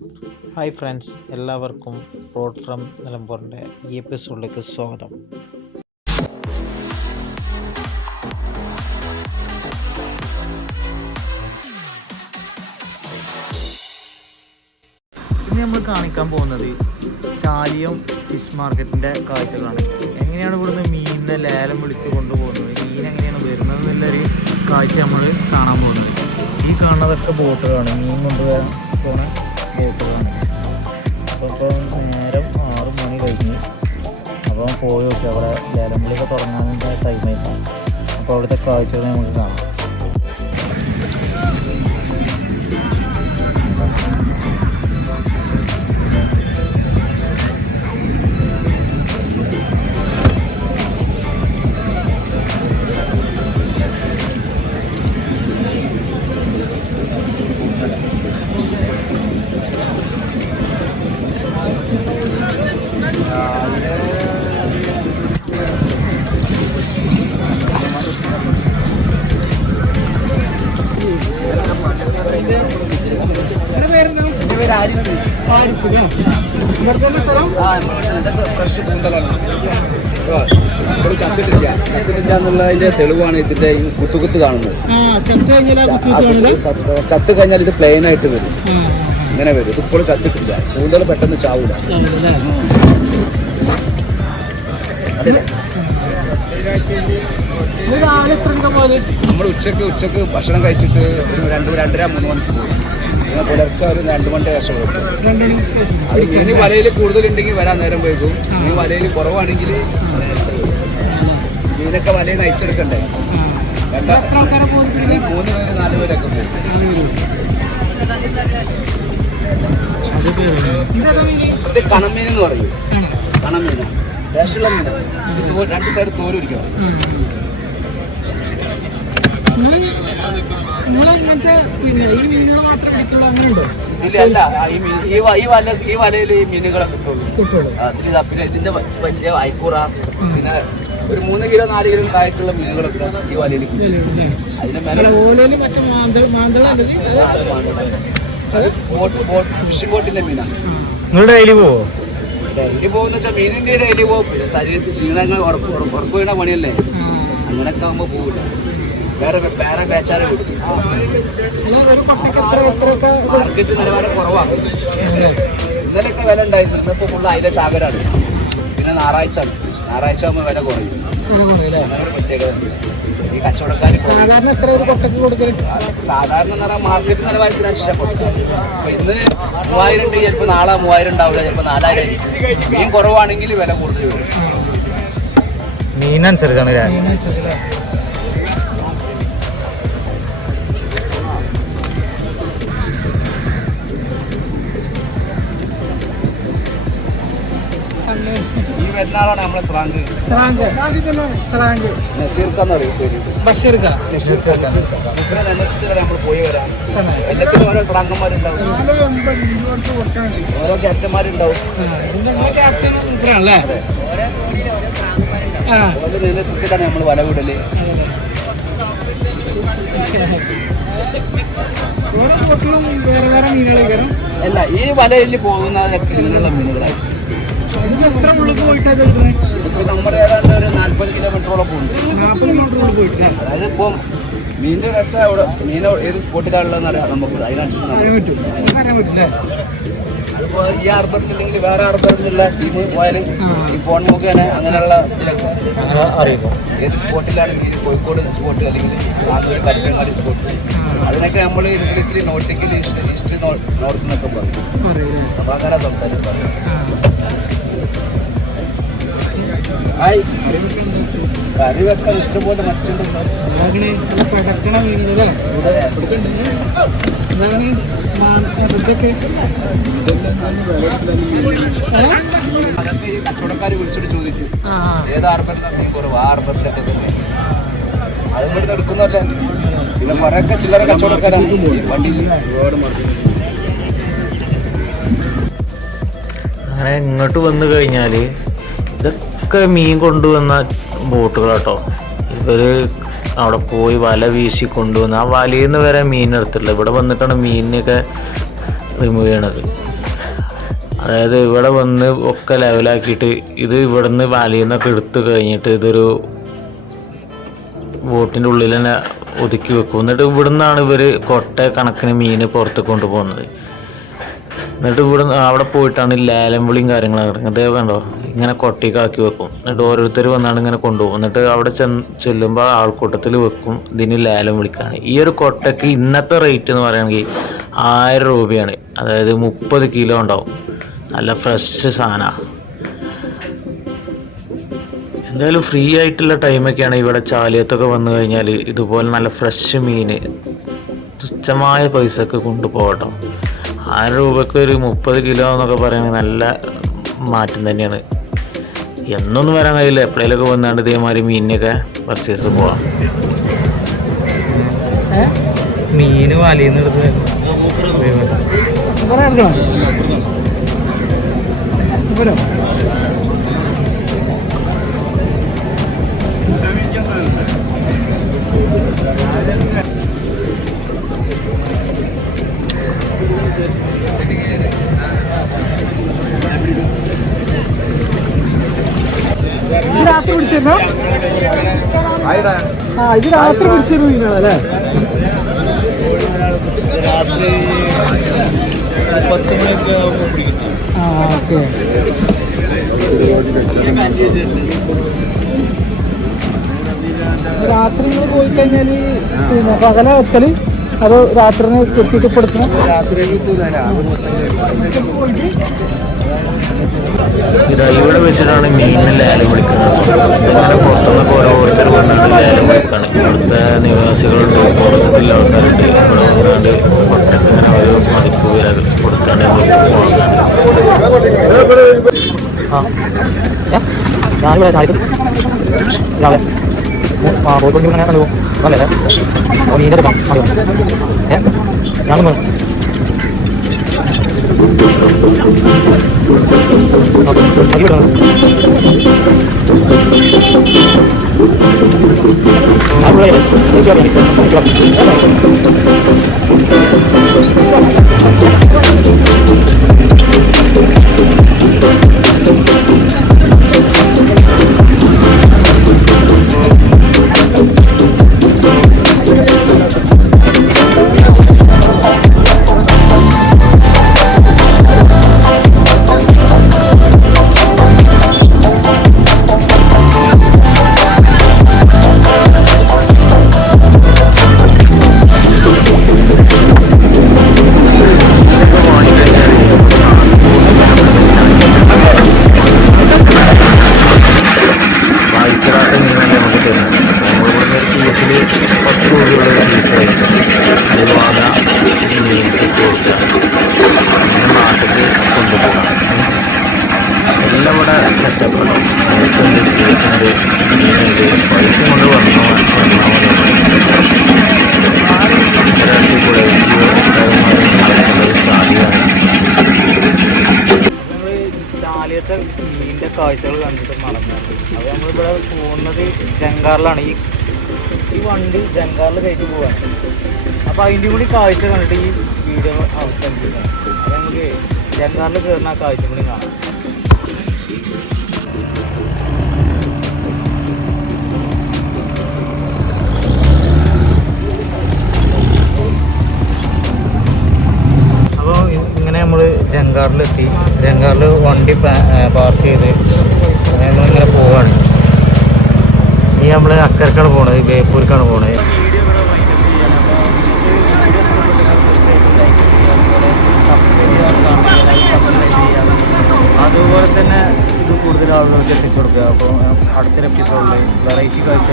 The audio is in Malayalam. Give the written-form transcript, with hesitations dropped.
ഹായ് ഫ്രണ്ട്സ്, എല്ലാവർക്കും റോഡ് ഫ്രം നിലമ്പൂരിൻ്റെ ഈ എപ്പിസോഡിലേക്ക് സ്വാഗതം. ഇന്ന് നമ്മൾ കാണിക്കാൻ പോകുന്നത് ചാലിയം ഫിഷ് മാർക്കറ്റിൻ്റെ കാഴ്ചകളാണ്. എങ്ങനെയാണ് ഇവിടുന്ന് മീനിനെ ലേലം വിളിച്ച് കൊണ്ടുപോകുന്നത്, മീൻ എങ്ങനെയാണ് വരുന്നത് എന്നുള്ളൊരു കാഴ്ച നമ്മൾ കാണാൻ പോകുന്നത്. ഈ കാണുന്നതൊക്കെ ബോട്ടുകളാണ്, മീൻ കൊണ്ടുവരാൻ പോകുന്ന ബോട്ടുകളാണ്. അപ്പോൾ നേരം 6 മണി കഴിഞ്ഞ് അപ്പോൾ പോയി നോക്കി അവിടെ ലേലം വിളിയൊക്കെ തുടങ്ങാനുള്ള ടൈമായിട്ടാണ്. അപ്പോൾ അവിടുത്തെ കാഴ്ചകൾ നമുക്ക് കാണാം. ഫ്രഷ് കൂന്തലാണ്. ഇവിടെ ചത്തിട്ടില്ല എന്നുള്ളതിന്റെ തെളിവാണ് ഇതിന്റെ കുത്തുകുത്ത് കാണുന്നത്. ചത്ത് കഴിഞ്ഞാൽ ഇത് പ്ലെയിൻ ആയിട്ട് വരും, ഇങ്ങനെ വരും. ഇതിപ്പോഴും ചത്തിട്ടില്ല, കൂന്തൽ പെട്ടെന്ന് ചാവൂല. നമ്മൾ ഉച്ചക്ക് ഭക്ഷണം കഴിച്ചിട്ട് ഒരു 2-2:30-3 മണിക്ക് പോകും. പിന്നെ പുലർച്ചെ ഒരു 2 മണിയുടെ ശേഷം പോകും. അത് മീൻ വലയിൽ കൂടുതലുണ്ടെങ്കിൽ വരാൻ നേരം വൈകും. മീൻ വലയിൽ കുറവാണെങ്കിൽ മീനൊക്കെ വലയിൽ നയിച്ചെടുക്കണ്ടേ. 3 പേര് 4 പേരൊക്കെ പോകും. ഇത് കണമീൻ എന്ന് പറയും. കണമീന രേഷുള്ള മീനാണ്. ഇത് 2 സൈഡ് തോലിരിക്കണം. ഇതിലല്ല, ഈ വലയിൽ ഈ മീനുകളെ കിട്ടുള്ളൂ. പിന്നെ ഇതിന്റെ വലിയ അയക്കൂറ, പിന്നെ ഒരു 3 കിലോ 4 കിലോ താഴേക്കുള്ള മീനുകളൊക്കെ ഈ വലയിൽ കിട്ടും. അതിന്റെ ഫിഷിംഗ് ബോട്ടിന്റെ മീനാണ്. ഡെയിലി പോവോ? ഡെയിലി പോകുന്ന വെച്ചാൽ മീനിന്റെ ഡെയിലി പോകും. പിന്നെ ശരീരത്തിൽ ക്ഷീണങ്ങൾ ഉറപ്പ് വീണ പണിയല്ലേ, അങ്ങനെയൊക്കെ ആകുമ്പോ പോകില്ല. വേറെ ബാച്ചാറ് മാർക്കറ്റ് നിലവാരം കുറവാണ്. ഇന്നലെയൊക്കെ വില ഉണ്ടായിരുന്നു, ഇന്നിപ്പോ ഫുള്ള് അതിലെ ചാകരാണ്. പിന്നെ ഞായറാഴ്ച ആകുമ്പോൾ വില കുറയും. അങ്ങനെ പ്രത്യേകത ഈ കച്ചവടക്കാർ സാധാരണ എന്ന് പറഞ്ഞാൽ മാർക്കറ്റ് നിലവാരത്തിന് ഇഷ്ടപ്പെട്ടു. അപ്പൊ ഇന്ന് 3000 ഉണ്ട്, ചിലപ്പോൾ നാളെ 3000 ഉണ്ടാവില്ല, ചിലപ്പോൾ 4000. മീൻ കുറവാണെങ്കിൽ വില കൂടുതൽ വരും. മീനനുസരിച്ചാണ്. ഈ വരുന്നാളാണ് നമ്മളെ സ്രാങ്ക് നസീർക്കാന്ന് പറയും പേര്. നമ്മൾ പോയി വരാം. എല്ലാത്തിനും ഓരോ സ്രാങ്കന്മാരുണ്ടാവും, ഓരോ ക്യാപ്റ്റന്മാരുണ്ടാവും. ഓരോ നേതൃത്വത്തിലാണ് നമ്മൾ വല വിടല്. അല്ല, ഈ വലയിൽ പോകുന്നതൊക്കെ ഇങ്ങനെയുള്ള മീനുകളായി. നമ്മുടെ ഏതാണ്ട് ഒരു 40 കിലോമീറ്ററോളം പോകുന്നുണ്ട്. അതായത് ഇപ്പം മീനിന്റെ രക്ഷ മീൻ ഏത് സ്പോട്ടിലാണുള്ളതെന്ന് അറിയാം നമുക്ക്. അതിനനുസരിച്ച് അതിപ്പോ ഈ ഹാർബറിൽ അല്ലെങ്കിൽ വേറെ ഹാർബറിൽ നിന്നുള്ള ടീം പോയാലും ഈ ഫോൺ മുഖേന അങ്ങനെയുള്ള ഇതിലൊക്കെ അറിയുമ്പോൾ ഏത് സ്പോട്ടിലാണ് മീൻ, കോഴിക്കോട് സ്പോട്ട് അല്ലെങ്കിൽ ആന്നൂർ കരുപ്പങ്ങാടി സ്പോട്ട്, അതിനൊക്കെ നമ്മൾ ഇംഗ്ലീഷിൽ നോട്ടിക്കൽ ഈസ്റ്റ് നോർത്ത് എന്നൊക്കെ പറയും. അപ്പൊ അങ്ങനെ സംസാരിക്കും. കറി വെക്കാൻ ഇഷ്ടംപോലെ മത്സ്യമുണ്ട്. അതൊക്കെ ഈ കച്ചവടക്കാർ വിളിച്ചിട്ട് ചോദിക്കും ഏത് ഹാർബറിലാണ് മീൻ കുറവ്, ആ ഹാർബറിലൊക്കെ തന്നെ അതിവിടെ എടുക്കുന്നല്ലേ. പിന്നെ കുറെയൊക്കെ ചില്ലറ കച്ചവടക്കാരാണ് വണ്ടിയിൽ ഒരുപാട് മത്സ്യം. അങ്ങനെ ഇങ്ങോട്ട് വന്നു കഴിഞ്ഞാൽ ഇതൊക്കെ മീൻ കൊണ്ടുവന്ന ബോട്ടുകളാട്ടോ. ഇവർ അവിടെ പോയി വല വീശി കൊണ്ടുവന്ന് ആ വലയിൽ നിന്ന് വരെ മീൻ എടുത്തിട്ടില്ല. ഇവിടെ വന്നിട്ടാണ് മീനിനൊക്കെ റിമൂവ് ചെയ്യണത്. അതായത് ഇവിടെ വന്ന് ഒക്കെ ലെവലാക്കിയിട്ട് ഇത് ഇവിടുന്ന് വലയിൽ നിന്നൊക്കെ എടുത്ത് കഴിഞ്ഞിട്ട് ഇതൊരു ബോട്ടിൻ്റെ ഉള്ളിൽ തന്നെ ഒതുക്കി വെക്കും. എന്നിട്ട് ഇവിടെ നിന്നാണ് ഇവർ കൊട്ട കണക്കിന് മീൻ പുറത്ത് കൊണ്ടുപോകുന്നത്. എന്നിട്ട് ഇവിടെ അവിടെ പോയിട്ടാണ് ലേലം വിളിയും കാര്യങ്ങളൊക്കെ നടക്കുന്നത്. കണ്ടോ, ഇങ്ങനെ കൊട്ടയ്ക്കാക്കി വെക്കും. എന്നിട്ട് ഓരോരുത്തർ വന്നാണ് ഇങ്ങനെ കൊണ്ടുപോകും. എന്നിട്ട് അവിടെ ചെല്ലുമ്പോൾ ആൾക്കൂട്ടത്തിൽ വെക്കും. ഇതിന് ലേലം വിളിക്കാണ്. ഈ ഒരു കൊട്ടയ്ക്ക് ഇന്നത്തെ റേറ്റ് എന്ന് പറയുകയാണെങ്കിൽ 1000 രൂപയാണ്. അതായത് 30 കിലോ ഉണ്ടാവും. നല്ല ഫ്രഷ് സാധനമാണ്. എന്തായാലും ഫ്രീ ആയിട്ടുള്ള ടൈമൊക്കെയാണ് ഇവിടെ ചാലിയത്തൊക്കെ വന്നു കഴിഞ്ഞാൽ ഇതുപോലെ നല്ല ഫ്രഷ് മീൻ തുച്ഛമായ പൈസക്ക് കൊണ്ടുപോകട്ടോ. 1000 രൂപയ്ക്ക് ഒരു 30 കിലോ എന്നൊക്കെ പറയുന്നത് നല്ല മാറ്റം തന്നെയാണ്. എന്നൊന്നും വരാൻ കഴിയില്ല. എപ്പോഴേലൊക്കെ വന്നാണ്ട് ഇതേമാതിരി മീനിനൊക്കെ പർച്ചേസ് പോവാം. മീൻ വലയിന്ന് എടുത്ത് രാത്രി പിടിച്ചിരുന്നോ? ഇത് രാത്രി പിടിച്ചൊരു മീനാണല്ലേ? രാത്രി 10 മണിയൊക്കെ ആകുമ്പോൾ പിടിക്കും. ഓക്കെ. രാത്രി നിങ്ങൾ പോയി കഴിഞ്ഞാൽ പിന്നെ പകല വെക്കല് അതോ രാത്രിനെ കെട്ടിക്കപ്പെടുത്തണം? ഇതാ ഇവിടെ വെച്ചിട്ടാണ് മീനിനെ ലേലം വിളിക്കുന്നത്. ഇങ്ങനെ പുറത്തുനിന്നൊക്കെ ഓരോരുത്തർ വന്നാണ് ലേലം വിളിക്കുകയാണ്. ഇവിടുത്തെ നിവാസികളുണ്ട്, പുറത്തുള്ള ആൾക്കാരുണ്ട്. ഇവിടെ വന്നാണ്ട് കൊട്ടക്ക് ഇങ്ങനെ ഒരു മതിപ്പ് വില കൊടുത്താണ് ചാലിയത്തെ മീനിൻ്റെ കാഴ്ചകൾ കണ്ടിട്ട് മടങ്ങാറ്. അത് നമ്മളിവിടെ പോകുന്നത് ജങ്കാറിലാണ്. ഈ വണ്ടി ജങ്കാറിൽ കയറ്റി പോവാണ്. അപ്പോൾ അതിൻ്റെ കൂടി കാഴ്ച കണ്ടിട്ട് ഈ വീഡിയോ അവസാനിപ്പിക്കണം. അത് നമുക്ക് ജങ്കാറിൽ കയറുന്ന ആ കാഴ്ച കൂടി കാണാം. അപ്പോൾ ഇങ്ങനെ നമ്മൾ ജങ്കാറിലെത്തി. ജങ്കാറിൽ വണ്ടി പാർക്ക് ചെയ്ത് നമ്മളിങ്ങനെ പോവാണ്. ഇനി നമ്മൾ അക്കരക്കാണ് പോണത്, ബേപ്പൂർക്കാണ് പോണത്. അതുപോലെ തന്നെ ഇത് കൂടുതൽ ആളുകൾക്ക് എത്തിച്ചു കൊടുക്കുക. അപ്പോൾ അടുത്തൊരു എപ്പിസോഡിൽ വെറൈറ്റി കാഴ്ച